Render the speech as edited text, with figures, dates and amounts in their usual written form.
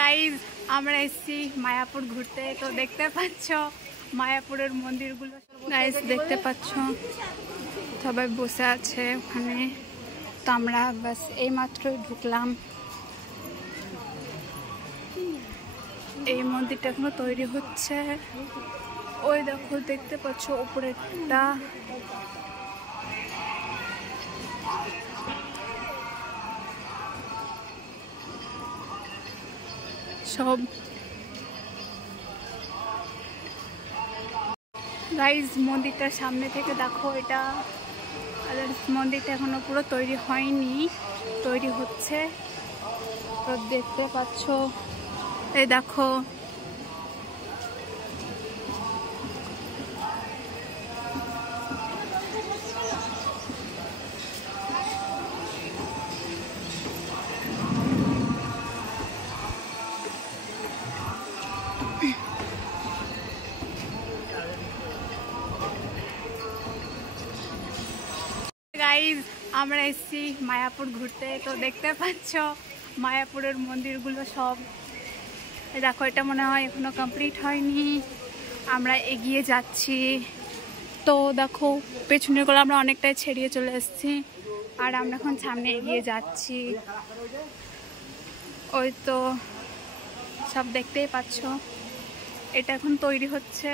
গাইজ আমরা এসেছি মায়াপুর ঘুরতে। তো দেখতে পাচ্ছ মায়াপুরের মন্দিরগুলো। গাইজ দেখতে পাচ্ছ সবাই বসে আছে ওখানে। তো আমরা বাস এইমাত্র ঢুকলাম। এই মন্দিরটা এখনো তৈরি হচ্ছে। ওই দেখো দেখতে পাচ্ছ উপরেরটা। সব গাইজ মন্দিরটার সামনে থেকে দেখো এটা। আর মন্দিরটা এখনো পুরো তৈরি হয়নি, তৈরি হচ্ছে। তো দেখতে পাচ্ছ এই দেখো গাইজ আমরা এসেছি মায়াপুর ঘুরতে। তো দেখতে পাচ্ছ মায়াপুরের মন্দিরগুলো সব। দেখো এটা মনে হয় এখনো কমপ্লিট হয়নি, আমরা এগিয়ে যাচ্ছি। তো দেখো পেছনের গুলো আমরা অনেকটাই ছেড়িয়ে চলে এসেছি, আর আমরা এখন সামনে এগিয়ে যাচ্ছি। ওই তো সব দেখতেই পাচ্ছ, এটা এখন তৈরি হচ্ছে।